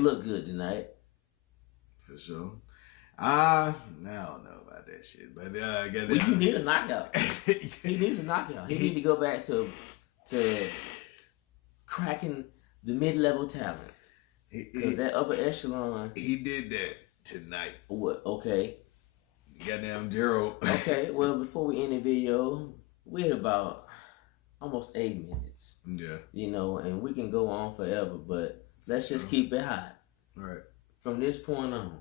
Look good tonight. For sure. I don't know about that shit, but you need a knockout. He needs a knockout. He need to go back to cracking the mid-level talent. Because that upper echelon. He did that tonight. What? Okay. Goddamn Gerald. Okay. Well, before we end the video, we had about almost 8 minutes. Yeah. You know, and we can go on forever, but let's just keep it hot. Right. From this point on,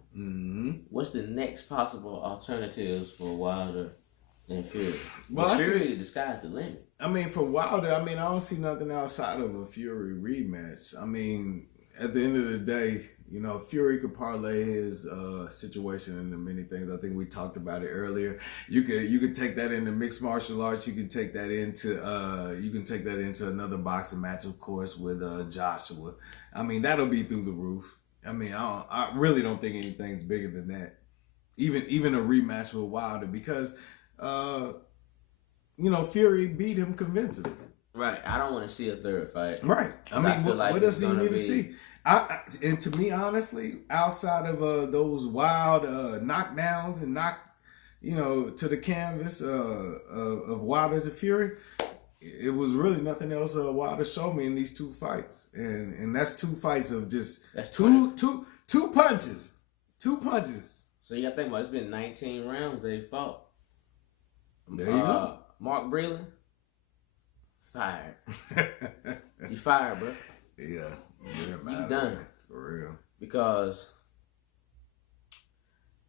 what's the next possible alternatives for Wilder and Fury? Well, Fury, the sky's the limit. I mean, for Wilder, I don't see nothing outside of a Fury rematch. I mean, at the end of the day, you know, Fury could parlay his situation into many things. I think we talked about it earlier. You could take that into mixed martial arts. You can take that into another boxing match, of course, with Joshua. I mean, that'll be through the roof. I mean, I really don't think anything's bigger than that. Even a rematch with Wilder, because you know, Fury beat him convincingly. Right. I don't want to see a third fight. Right. I mean, what else do you need to see? And to me, honestly, outside of those wild knockdowns and to the canvas of Wilder to Fury, it was really nothing else Wilder showed me in these two fights, and that's two fights of just two punches. So you got to think about it. It's been 19 rounds they fought. There you go. Mark Breland, fired. You fired, bro. Yeah. You done. For real. Because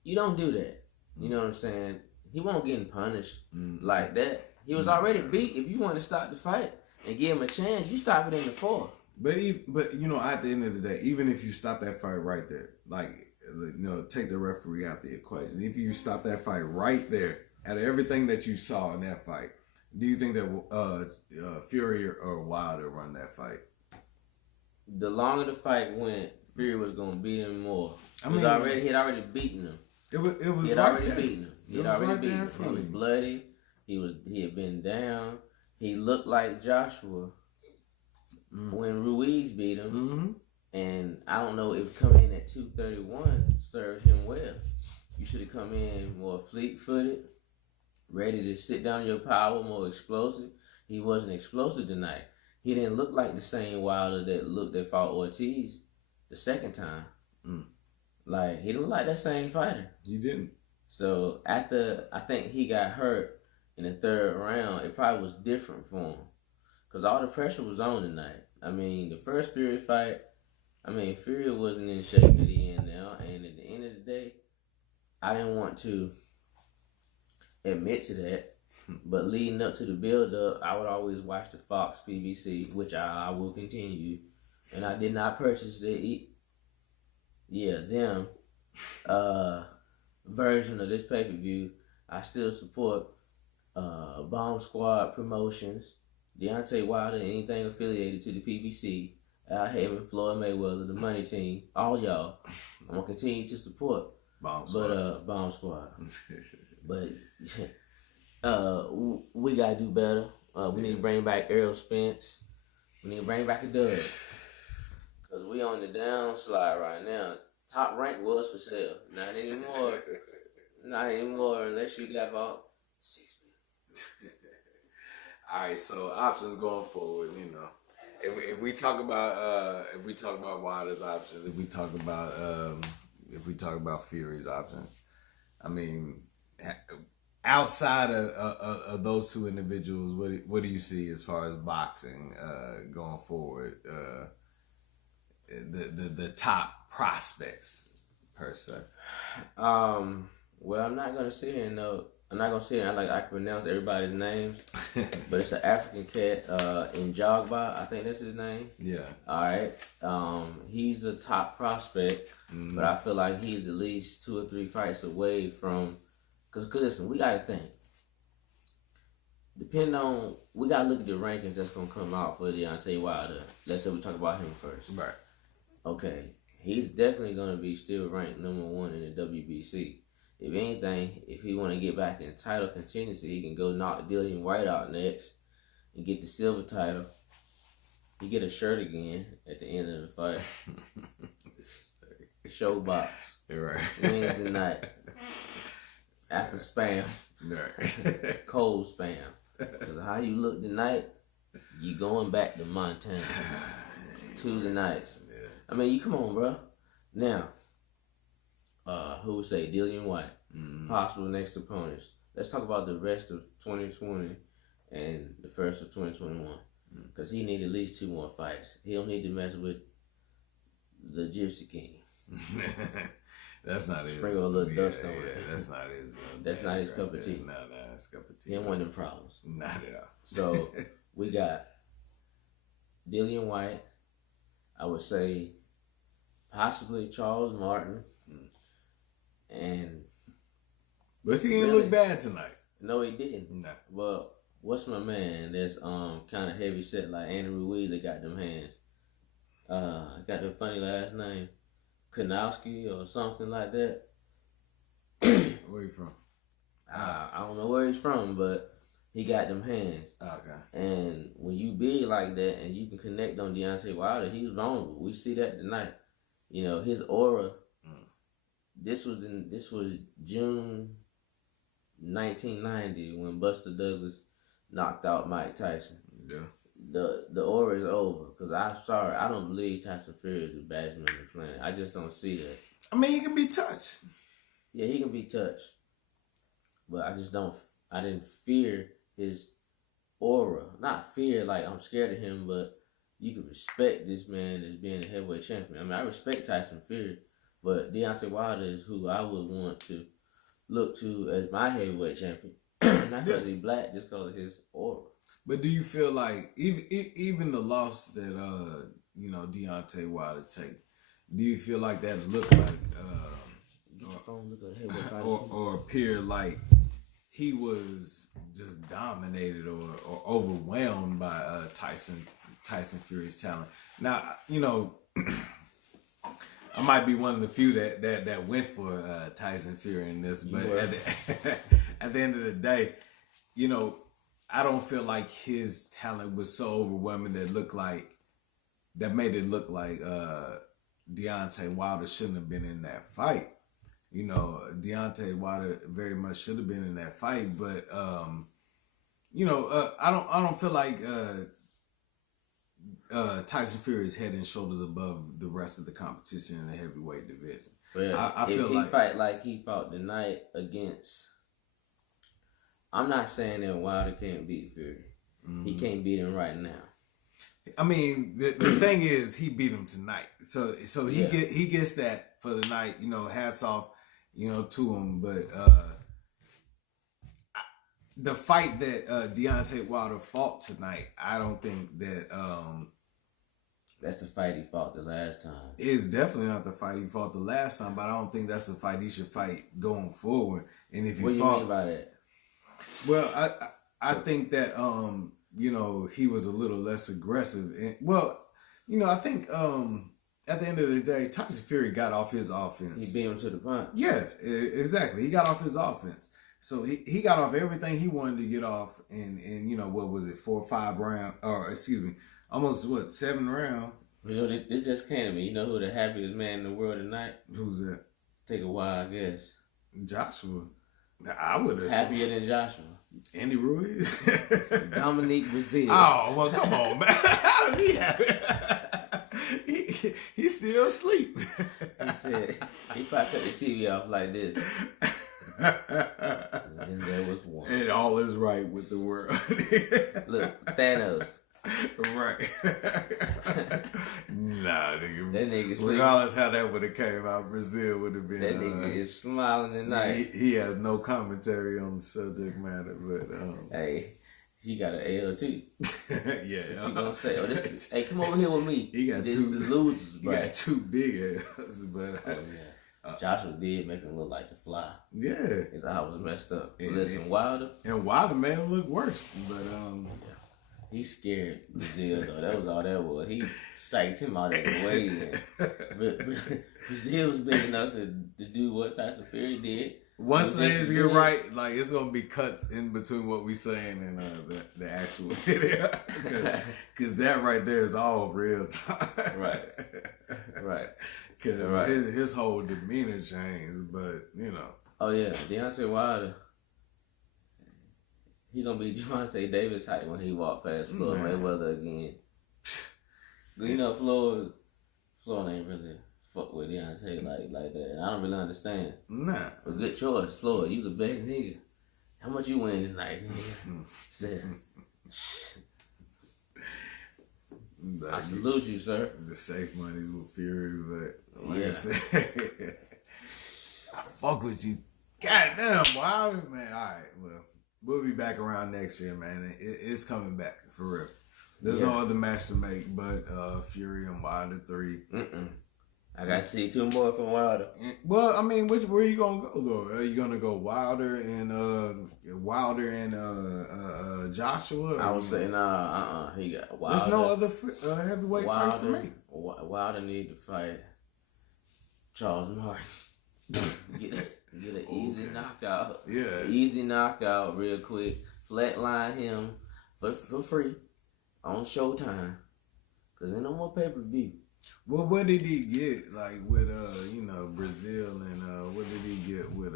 you don't do that. You know what I'm saying? He won't get punished like that. He was already beat. If you want to stop the fight and give him a chance, you stop it in the fourth. But you know, at the end of the day, even if you stop that fight right there, like, you know, take the referee out the equation. If you stop that fight right there, out of everything that you saw in that fight, do you think that Fury or Wilder run that fight? The longer the fight went, Fury was gonna beat him more. He had already beaten him. He had already beaten him. He was bloody. He had been down. He looked like Joshua when Ruiz beat him. And I don't know if coming in at 231 served him well. You should have come in more fleet-footed, ready to sit down your power, more explosive. He wasn't explosive tonight. He didn't look like the same Wilder that fought Ortiz the second time. Like, he didn't look like that same fighter. He didn't. So I think he got hurt in the third round. It probably was different for him, because all the pressure was on tonight. I mean, the first Fury fight, Fury wasn't in the shape that he in now. And at the end of the day, I didn't want to admit to that. But leading up to the build-up, I would always watch the Fox PBC, which I will continue. And I did not purchase them version of this pay-per-view. I still support Bomb Squad Promotions, Deontay Wilder, anything affiliated to the PBC, Al Haven, Floyd Mayweather, the Money Team, all y'all. I'm going to continue to support Bomb Squad. But... we gotta do better. We need to bring back Errol Spence. We need to bring back a dub, cause we on the downslide right now. Top Rank was for sale, not anymore. Not anymore unless you got about 6 million. All right, so options going forward. You know, if we talk about Wilder's options, if we talk about Fury's options, I mean, outside of those two individuals, what do you see as far as boxing going forward? The top prospects per se. Well, I'm not gonna sit here and I can pronounce everybody's names, but it's an African cat in Jogba. I think that's his name. Yeah. All right. He's a top prospect, but I feel like he's at least 2 or 3 fights away from. Cause listen, we gotta think. We gotta look at the rankings that's gonna come out for Deontay Wilder. Let's say we talk about him first. Right. Okay. He's definitely gonna be still ranked number 1 in the WBC. If anything, if he want to get back in title contingency, he can go knock Dillian White out next and get the silver title. He get a shirt again at the end of the fight. Showbox. Right. Wednesday night. After spam. Right. Cold spam. Because how you look tonight, you going back to Montana. Tuesday nights. Yeah. I mean, you come on, bro. Now, who would say Dillian White? Possible next opponents. Let's talk about the rest of 2020 and the first of 2021. Because he need at least 2 more fights. He don't need to mess with the Gypsy King. That's not his. Sprinkle a little dust on it. That's not his. That's not his cup of tea. No, his cup of tea. He ain't one of them problems. Not at all. So we got Dillian White. I would say possibly Charles Martin. And but he didn't look bad tonight. No, he didn't. Nah. Well, what's my man that's kind of heavy set like Andy Ruiz that got them hands? Got the funny last name. Kanowski or something like that. Where you from? I don't know where he's from, but he got them hands. Okay. And when you big like that and you can connect on Deontay Wilder, he's vulnerable. We see that tonight. You know, his aura. This was June 1990 when Buster Douglas knocked out Mike Tyson. Yeah. The aura is over because I'm sorry, I don't believe Tyson Fury is the baddest man on the planet. I just don't see that. I mean, he can be touched. Yeah, he can be touched, but I didn't fear his aura. Not fear like I'm scared of him, but you can respect this man as being a heavyweight champion. I mean, I respect Tyson Fury, but Deontay Wilder is who I would want to look to as my heavyweight champion. Not because he's black, just because of his aura. But do you feel like even the loss that Deontay Wilder take, do you feel like that looked like or appear like he was just dominated or overwhelmed by Tyson Fury's talent? Now, I might be one of the few that went for Tyson Fury in this, but at the end of the day, I don't feel like his talent was so overwhelming that made it look like Deontay Wilder shouldn't have been in that fight. Deontay Wilder very much should have been in that fight, but I don't feel like Tyson Fury is head and shoulders above the rest of the competition in the heavyweight division. Well, I feel if he fight like he fought tonight against, I'm not saying that Wilder can't beat Fury. Mm-hmm. He can't beat him right now. I mean, the thing is, he beat him tonight, so he gets that for the night. Hats off, to him. But the fight that Deontay Wilder fought tonight, I don't think that that's the fight he fought the last time. It's definitely not the fight he fought the last time, but I don't think that's the fight he should fight going forward. And if what do you mean by that? Well, I think that he was a little less aggressive. And, I think at the end of the day, Tyson Fury got off his offense. He beat him to the punch. Yeah, exactly. He got off his offense. So he got off everything he wanted to get off in what was it, 4 or 5 rounds, or excuse me, almost 7 rounds. This just came to me. You know who the happiest man in the world tonight? Who's that? Take a wild guess. Joshua. I would have happier than Joshua. Andy Ruiz. Dominique Breazeale. Oh well, come on, man. How's he happy? He's still asleep. He said he probably cut the TV off like this. And there was one. And all is right with the world. Look, Thanos. Right. Nah, nigga. That nigga sleep. Regardless how that would have came out, Brazil would have been. That nigga is smiling tonight. He has no commentary on the subject matter, but hey, she got an L too. Yeah. She gonna say, "Oh, this is, hey, come over here with me." He got this 2 the losers, he got 2 big asses, but Joshua did make him look like the Fly. Yeah, his eye was messed up. Listen, Wilder made him look worse, but he scared Breazeale though. That was all that was. He psyched him out of the way. Breazeale was big enough to do what Tyson Fury did. Once things get right, like it's gonna be cut in between what we saying and the actual video, because that right there is all real time. Right. because his whole demeanor changed. But you know. Oh yeah, Deontay Wilder. He gonna be Gervonta Davis height when he walk past Floyd Mayweather again. You know, Floyd ain't really fuck with Deontay like that. I don't really understand. Nah. But good choice, Floyd. You was a bad nigga. How much you win tonight, nigga? Said, I salute you, sir. The safe money's with Fury, but like I said, I fuck with you. Goddamn, Wilder, man. All right, well, we'll be back around next year, man. It's coming back for real. There's no other match to make but Fury and Wilder 3. I gotta see 2 more from Wilder. Well, I mean, where you gonna go though? Are you gonna go Wilder and Joshua? I was saying, he got Wilder. There's no other heavyweight fights to make. Wilder need to fight Charles Martin. Get an easy knockout. Yeah, easy knockout, real quick. Flatline him for free on Showtime. Cause ain't no more pay-per-view. Well, what did he get like with Brazil and what did he get with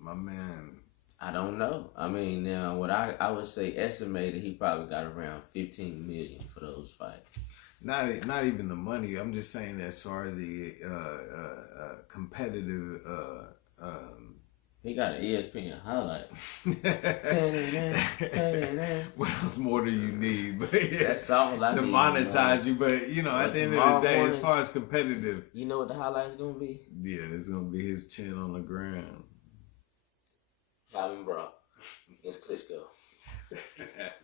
my man? I don't know. I mean, now what I would say estimated he probably got around $15 million for those fights. Not even the money. I'm just saying as far as the competitive. He got an ESPN highlight. What else more do you need? But that's all I to need. Monetize you, but at the end of the day, as far as competitive, you know what the highlight's gonna be? Yeah, it's gonna be his chin on the ground. Calvin Brock against Klitschko.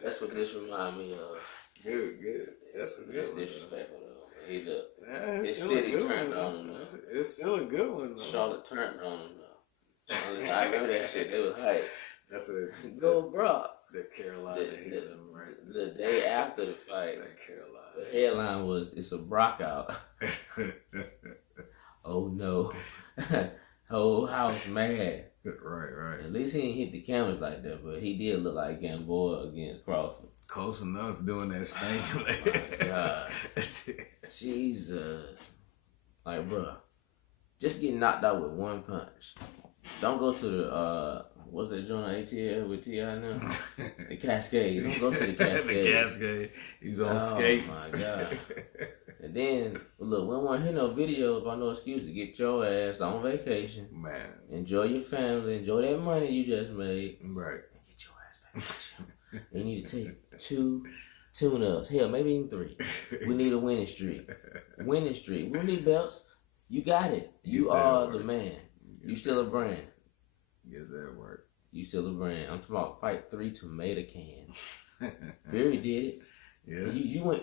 That's what this reminds me of. Good. That's a good one. Disrespectful though. His city turned on him. It's still a good one though. Charlotte turned on him. I remember that shit. It was hype. That's a go Brock. The Carolina hit him right. The day after the fight, that Carolina. The headline was "It's a Brock out." Oh no, whole house mad. Right. At least he didn't hit the cameras like that, but he did look like Gamboa against Crawford. Close enough doing that stink. Oh my God, Jesus, like bro, just get knocked out with one punch. Don't go to the what's that joint on ATL with T.I. now? The Cascade. Don't go to the Cascade. The Cascade. He's on skates. Oh my God. And then look, we don't want to hear no videos about no excuses. Get your ass on vacation. Man. Enjoy your family. Enjoy that money you just made. Right. And get your ass back to chill. You need to take 2 tune-ups. Hell, maybe even 3. We need a winning streak. Winning streak. We need belts. You got it. You are the man. You still a brand. Get that work. You still a brand. I'm talking about Fight 3 tomato cans. Fury did it. Yeah.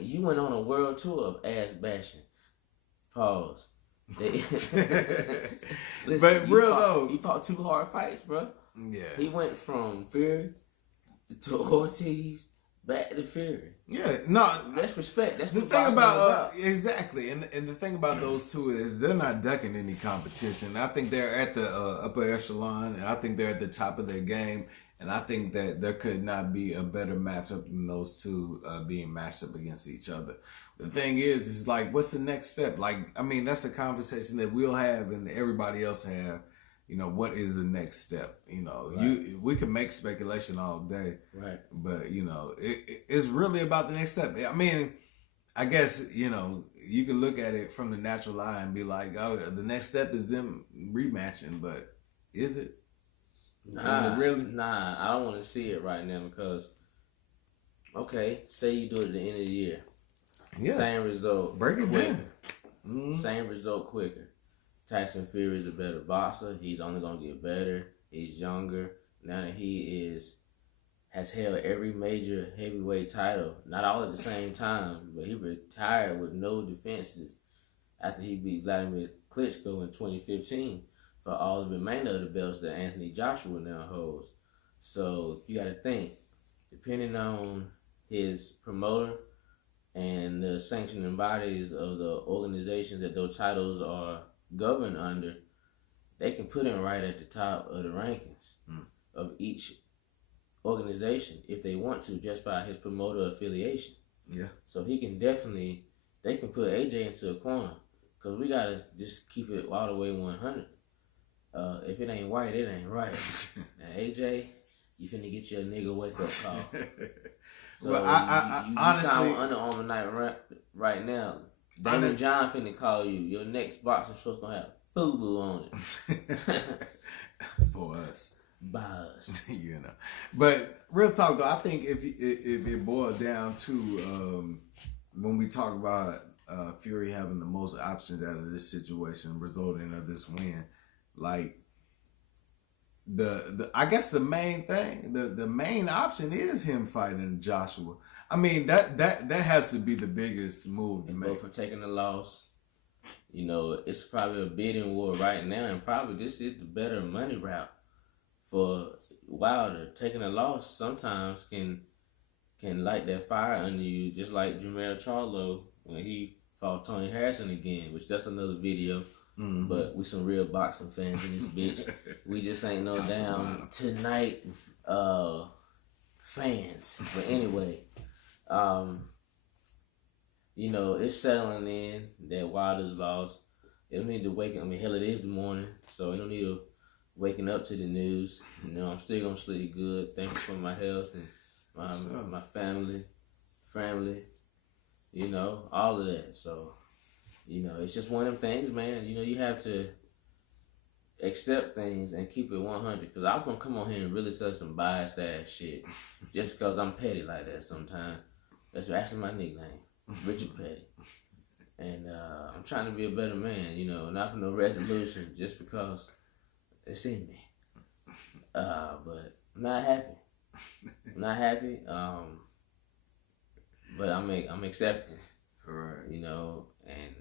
You went on a world tour of ass bashing. Pause. Listen, but real though, he fought 2 hard fights, bro. Yeah. He went from Fury to Ortiz back to Fury. Yeah, no, that's respect. That's the what thing about exactly, and the thing about those two is they're not ducking any competition. I think they're at the upper echelon, and I think they're at the top of their game, and I think that there could not be a better matchup than those two being matched up against each other. The thing is like, what's the next step? Like, I mean, that's a conversation that we'll have and everybody else have. You know, what is the next step? You know, right. We can make speculation all day, right? But you know, it's really about the next step. I mean, I guess you know you can look at it from the natural eye and be like, oh, the next step is them rematching, but is it? Nah, is it really? Nah, I don't want to see it right now because, okay, say you do it at the end of the year, same result, break it down, same result quicker. Tyson Fury is a better boxer. He's only gonna get better. He's younger. Now that he has held every major heavyweight title, not all at the same time, but he retired with no defenses after he beat Vladimir Klitschko in 2015 for all the remainder of the belts that Anthony Joshua now holds. So you got to think, depending on his promoter and the sanctioning bodies of the organizations that those titles are governed under, they can put him right at the top of the rankings of each organization if they want to, just by his promoter affiliation. Yeah. So he can definitely, they can put AJ into a corner. Because we got to just keep it all the way 100. If it ain't white, it ain't right. Now, AJ, you finna get your nigga wake up call. So well, you honestly sound Under Armour night right now. Damon John finna call you. Your next boxing short's gonna have FUBU on it. For us. By us. You know. But real talk though, I think if it boiled down to when we talk about Fury having the most options out of this situation resulting of this win, like I guess the main thing, the main option is him fighting Joshua. I mean that has to be the biggest move to make. Both for taking the loss. You know, it's probably a bidding war right now, and probably this is the better money route for Wilder. Taking a loss sometimes can light that fire under you, just like Jermell Charlo when he fought Tony Harrison again, which that's another video. Mm-hmm. But we some real boxing fans in this bitch. We just ain't no damn tonight fans. But anyway, you know, it's settling in that Wilder's lost. It don't need to wake up. I mean, hell, it is the morning, so it don't need to waking up to the news. You know, I'm still gonna sleep good. Thankful for my health and my family, you know, all of that. So, you know, it's just one of them things, man. You know, you have to accept things and keep it 100. Because I was going to come on here and really say some biased ass shit just because I'm petty like that sometimes. That's actually my nickname, Richard Petty. And I'm trying to be a better man, you know, not for no resolution, just because it's in me. But I'm not happy. But I'm accepting. Right. You know, and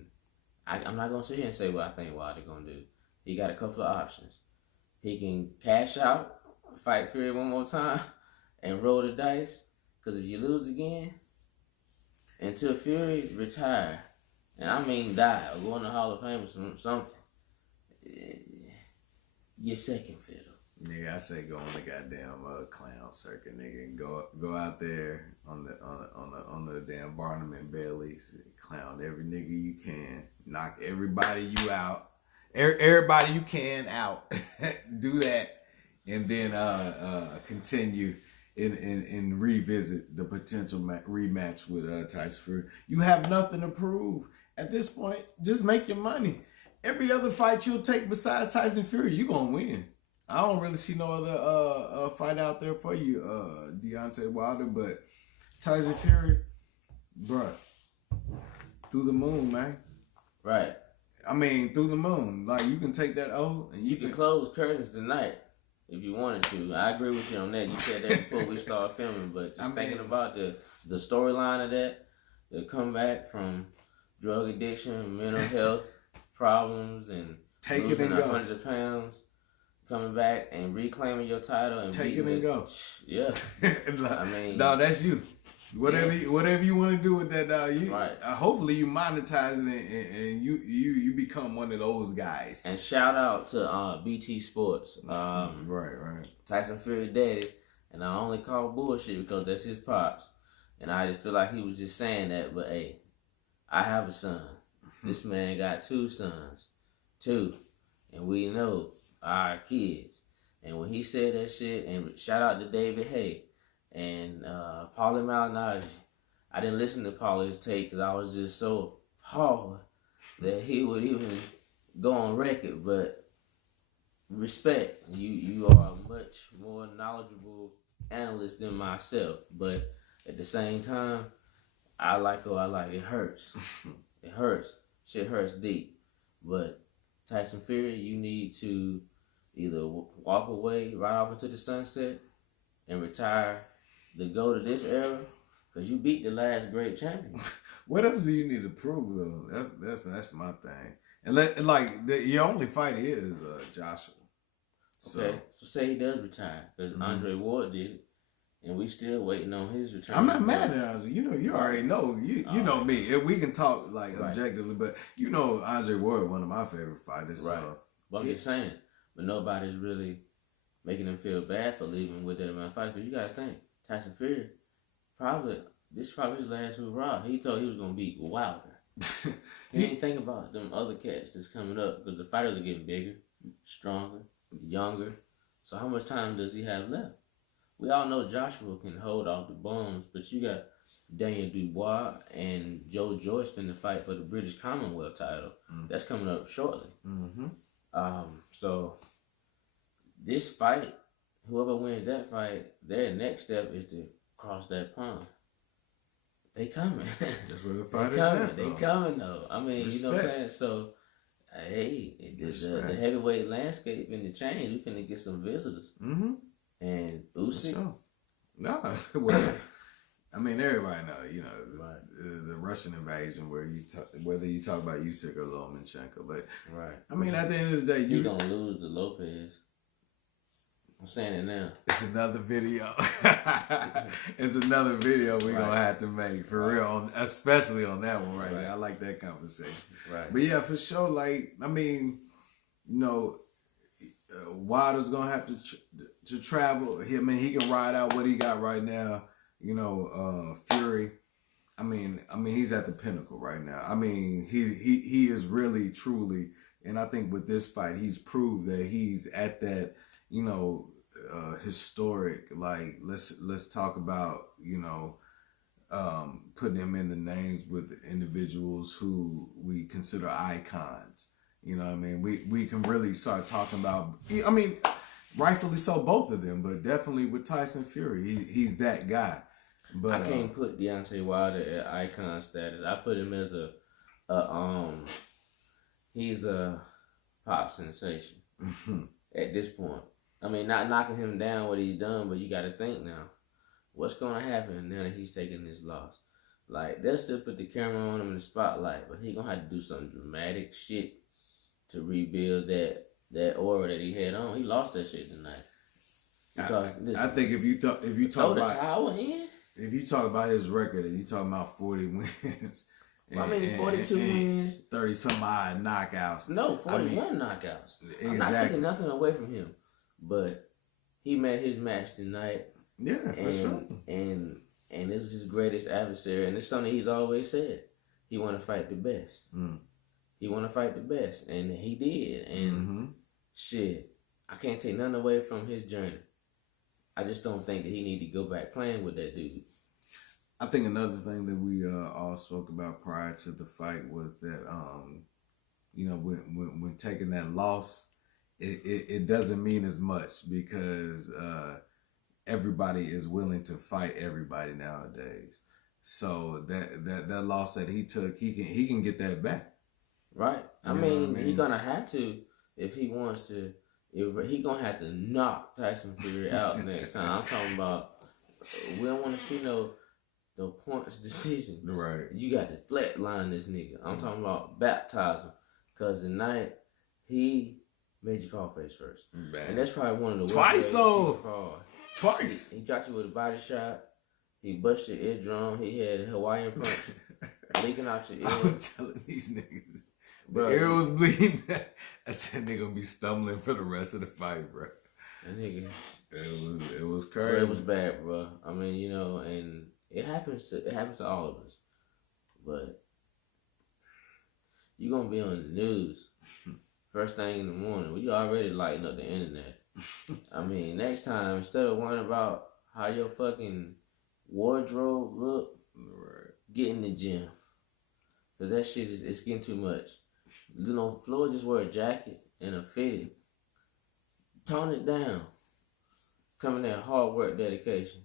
I'm not gonna sit here and say what I think Wilder gonna do. He got a couple of options. He can cash out, fight Fury one more time, and roll the dice. Because if you lose again, until Fury retire, and I mean die or go in the Hall of Fame or something, you're second fiddle. Nigga, I say go on the goddamn clown circuit, nigga, and go out there on the damn Barnum and Bailey's, clown every nigga you can, knock everybody you out, everybody you can out, do that, and then continue and revisit the potential rematch with Tyson Fury. You have nothing to prove at this point. Just make your money. Every other fight you'll take besides Tyson Fury, you gonna win. I don't really see no other fight out there for you, Deontay Wilder, but Tyson Fury, bruh, through the moon, man. Right. I mean, through the moon. Like, you can take that O and you can close curtains tonight if you wanted to. I agree with you on that. You said that before we started filming, but just thinking about the storyline of that, the comeback from drug addiction, mental health problems, and take losing it and 100 pounds. Coming back and reclaiming your title and take it and go. Yeah, I mean, no, that's you. Whatever you want to do with that, right. Hopefully you monetize it and you become one of those guys. And shout out to BT Sports, right. Tyson Fury daddy, and I only call bullshit because that's his pops, and I just feel like he was just saying that. But hey, I have a son. This man got 2 sons, and we know our kids. And when he said that shit, and shout out to David Hay and Paulie Malignaggi, I didn't listen to Paulie's take because I was just so appalled that he would even go on record. But respect, you are a much more knowledgeable analyst than myself. But at the same time, I like who I like. It hurts. It hurts. Shit hurts deep. But Tyson Fury, you need to either walk away right off into the sunset and retire the GOAT of this era, because you beat the last great champion. What else do you need to prove though? That's my thing. And your only fight is Joshua. Okay, so say he does retire, because Andre Ward did it, and we still waiting on his return. I'm not mad at Andre. You know, you already know. You know me. If we can talk like objectively, but you know Andre Ward, one of my favorite fighters. Right. So, but I'm just saying, but nobody's really making him feel bad for leaving with that amount of fights. Because you got to think, Tyson Fury, this is probably his last hurrah. He told he was going to beat Wilder. He ain't think about them other cats that's coming up because the fighters are getting bigger, stronger, younger. So how much time does he have left? We all know Joshua can hold off the Bones, but you got Daniel Dubois and Joe Joyce finna fight for the British Commonwealth title. That's coming up shortly. So this fight, whoever wins that fight, their next step is to cross that pond. They coming. That's where the fight is at. They coming though. I mean, respect. You know what I'm saying? So, hey, the heavyweight landscape in the change. We finna get some visitors. And Usyk. Sure. No, well, I mean, everybody know, you know, the Russian invasion whether you talk about Usyk or Lomachenko, but I mean, at the end of the day, you're gonna lose to Lopez. I'm saying it now. It's another video. It's another video we're gonna have to make for real, especially on that one right there. I like that conversation. Right. But yeah, for sure. Like, I mean, you know, Wilder's gonna have to travel. I mean, he can ride out what he got right now. You know, Fury. I mean, he's at the pinnacle right now. I mean, he is really truly, and I think with this fight, he's proved that he's at that. You know, historic, like, let's talk about, you know, putting him in the names with individuals who we consider icons. You know what I mean? We can really start talking about, I mean, rightfully so, both of them, but definitely with Tyson Fury, he's that guy. But I can't put Deontay Wilder at icon status. I put him as he's a pop sensation at this point. I mean, not knocking him down what he's done, but you got to think now, what's going to happen now that he's taking this loss? Like, they'll still put the camera on him in the spotlight, but he going to have to do some dramatic shit to rebuild that aura that he had on. He lost that shit tonight. Because, I think if you talk about in? If you talk about his record and you talking about 40 wins. Well, I mean, 42 wins. 30 some odd knockouts. No, 41 knockouts. Exactly. I'm not taking nothing away from him. But he met his match tonight. Yeah, for sure. And this is his greatest adversary. And it's something he's always said. He want to fight the best. He want to fight the best. And he did. And shit, I can't take nothing away from his journey. I just don't think that he need to go back playing with that dude. I think another thing that we all spoke about prior to the fight was that, you know, when taking that loss, it doesn't mean as much because everybody is willing to fight everybody nowadays. So that loss that he took, he can get that back. Right. I mean, he's gonna have to if he wants to. He gonna have to knock Tyson Fury out next time. I'm talking about. We don't want to see no points decision. Right. You got to flatline this nigga. I'm talking about baptize him, cause tonight he made you fall face first. Man. And that's probably one of the worst twice though. Twice. He dropped you with a body shot. He bust your eardrum. He had a Hawaiian punch leaking out your ear. I was telling these niggas, the ear was bleeding. I said nigga gonna be stumbling for the rest of the fight, bro. That nigga. It was crazy. Bro, it was bad, bro. I mean, you know, and it happens to all of us. But you gonna be on the news first thing in the morning. We already lighting up the internet. I mean, next time, instead of worrying about how your fucking wardrobe look, get in the gym. Cause that shit it's getting too much. You know, Floyd just wear a jacket and a fitted. Tone it down. Coming there, hard work, dedication.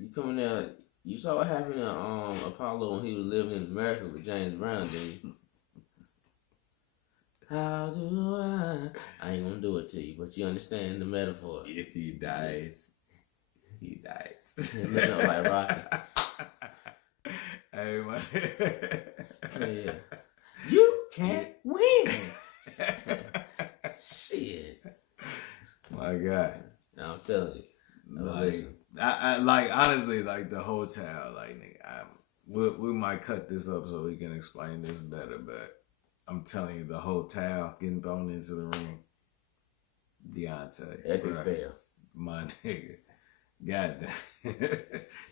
You coming there, you saw what happened to Apollo when he was living in America with James Brown, didn't you? How do I ain't gonna do it to you, but you understand the metaphor. If he dies, he dies. He look up like Rocky. Hey, man. Yeah. You can't win. Shit. My God. Now I'm telling you. Like, I like honestly, like the hotel, like nigga, we might cut this up so we can explain this better, but I'm telling you, the hotel getting thrown into the ring, Deontay, epic fail, my nigga. Goddamn,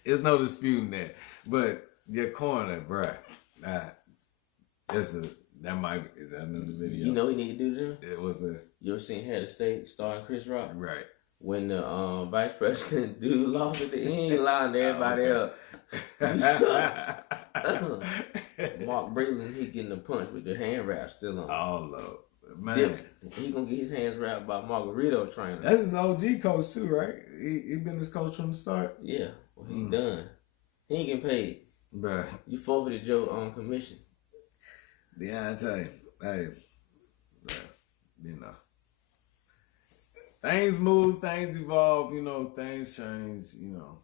there's no disputing that. But your corner, bruh, Is that another video? You know he need to do them? It was a... You ever seen Head of State starring Chris Rock? Right. When the vice president dude lost at the end, lying to everybody up. You suck. Mark Breland, he getting a punch with the hand wrap still on. Oh, Lord. Man. He gonna get his hands wrapped by Margarito trainer. That's his OG coach too, right? He been his coach from the start? Yeah. Well, he done. He ain't getting paid. Bruh. You forfeited your commission. Yeah, I tell you. Hey, bruh, you know. Things move, things evolve, you know, things change, you know.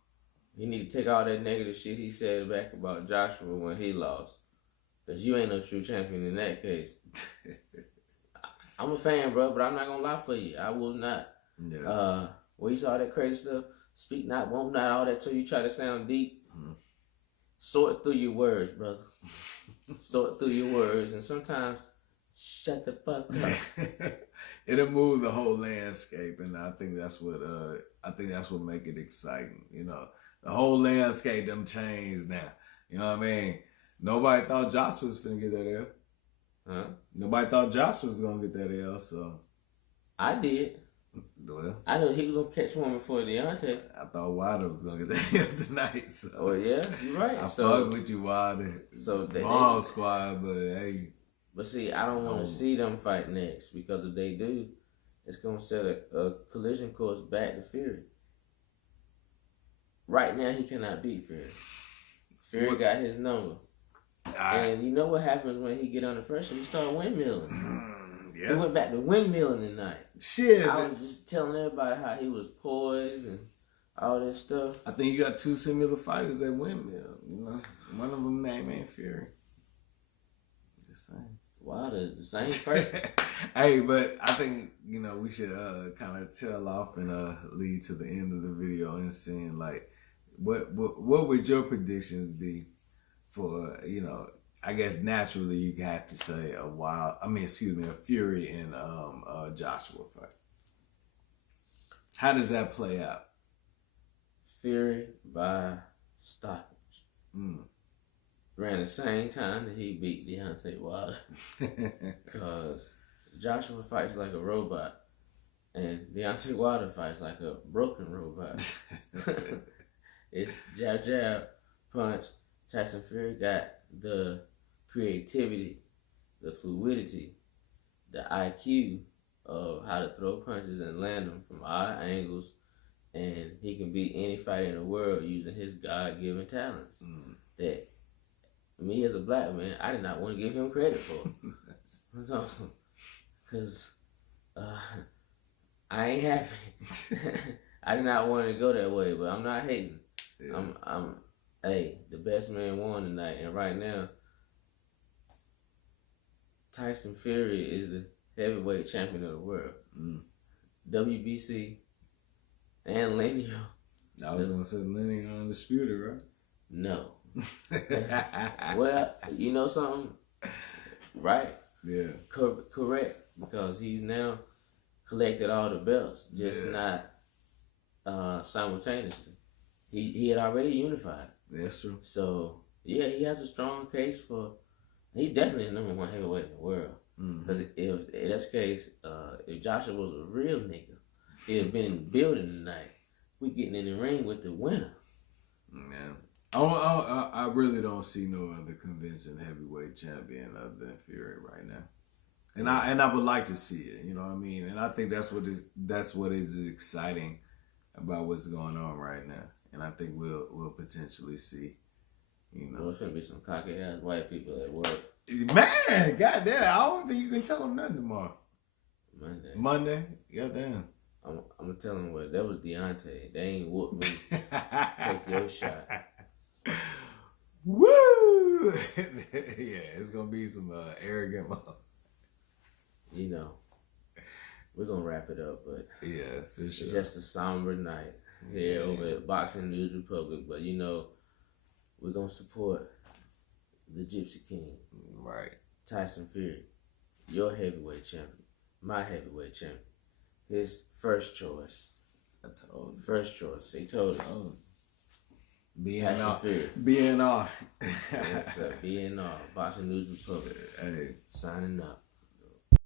You need to take all that negative shit he said back about Joshua when he lost. Because you ain't no true champion in that case. I'm a fan, bro, but I'm not going to lie for you. I will not. Yeah. When you saw that crazy stuff, speak not, won't not, all that till you try to sound deep. Sort through your words, brother. Sort through your words. And sometimes, shut the fuck up. It'll move the whole landscape, and I think that's what make it exciting. You know, the whole landscape them changed now. You know what I mean? Nobody thought Joshua was finna get that L. Huh? Nobody thought Joshua was gonna get that L. So I did. Well, I knew he was gonna catch one before Deontay. I thought Wilder was gonna get that L tonight. So. Oh yeah, you're right. I fuck with you, Wilder. So Bomb squad, but hey. But see, I don't want to see them fight next, because if they do, it's going to set a collision course back to Fury. Right now, he cannot beat Fury. Fury got his number. And you know what happens when he get under pressure? He start windmilling. Yeah. He went back to windmilling tonight. Shit. I was just telling everybody how he was poised and all this stuff. I think you got two similar fighters that windmill. You know, one of them name ain't Fury. Just saying. Wow, the same person. Hey, but I think, you know, we should kind of tail off and lead to the end of the video and seeing, like, what would your predictions be for, you know, I guess naturally you have to say a Fury and Joshua fight. How does that play out? Fury by stoppage. Ran the same time that he beat Deontay Wilder. Because Joshua fights like a robot, and Deontay Wilder fights like a broken robot. It's jab, jab, punch. Tyson Fury got the creativity, the fluidity, the IQ of how to throw punches and land them from odd angles, and he can beat any fighter in the world using his God-given talents. That me as a black man, I did not want to give him credit for. That's awesome. Because I ain't happy. I did not want to go that way, but I'm not hating. Yeah. Hey, the best man won tonight. And right now, Tyson Fury is the heavyweight champion of the world. WBC and lineal. I was going to say lineal undisputed, right? No. Well, you know something? Right? Yeah. Correct. Because he's now collected all the belts, just not simultaneously. He had already unified. That's true. So, yeah, he has a strong case for... He's definitely the number one heavyweight in the world. Because if in this case, if Joshua was a real nigga, he'd have been in the building tonight. We getting in the ring with the winner. Yeah. I really don't see no other convincing heavyweight champion other than Fury right now, and I would like to see it. You know what I mean? And I think that's what is exciting about what's going on right now. And I think we'll potentially see. You know, well, it's gonna be some cocky ass white people at work. Man, goddamn! I don't think you can tell them nothing tomorrow. Monday, goddamn. I'm gonna tell them what that was Deontay. They ain't whooped me. Take your shot. Woo! Yeah, it's gonna be some arrogant. You know, we're gonna wrap it up, but yeah, for sure. It's just a somber night here over at Boxing News Republic. But you know, we're gonna support the Gypsy King, right? Tyson Fury, your heavyweight champion, my heavyweight champion, his first choice. I told you. First choice. He told us. BNR. BNR. Boxing News Republic. Hey. Signing up.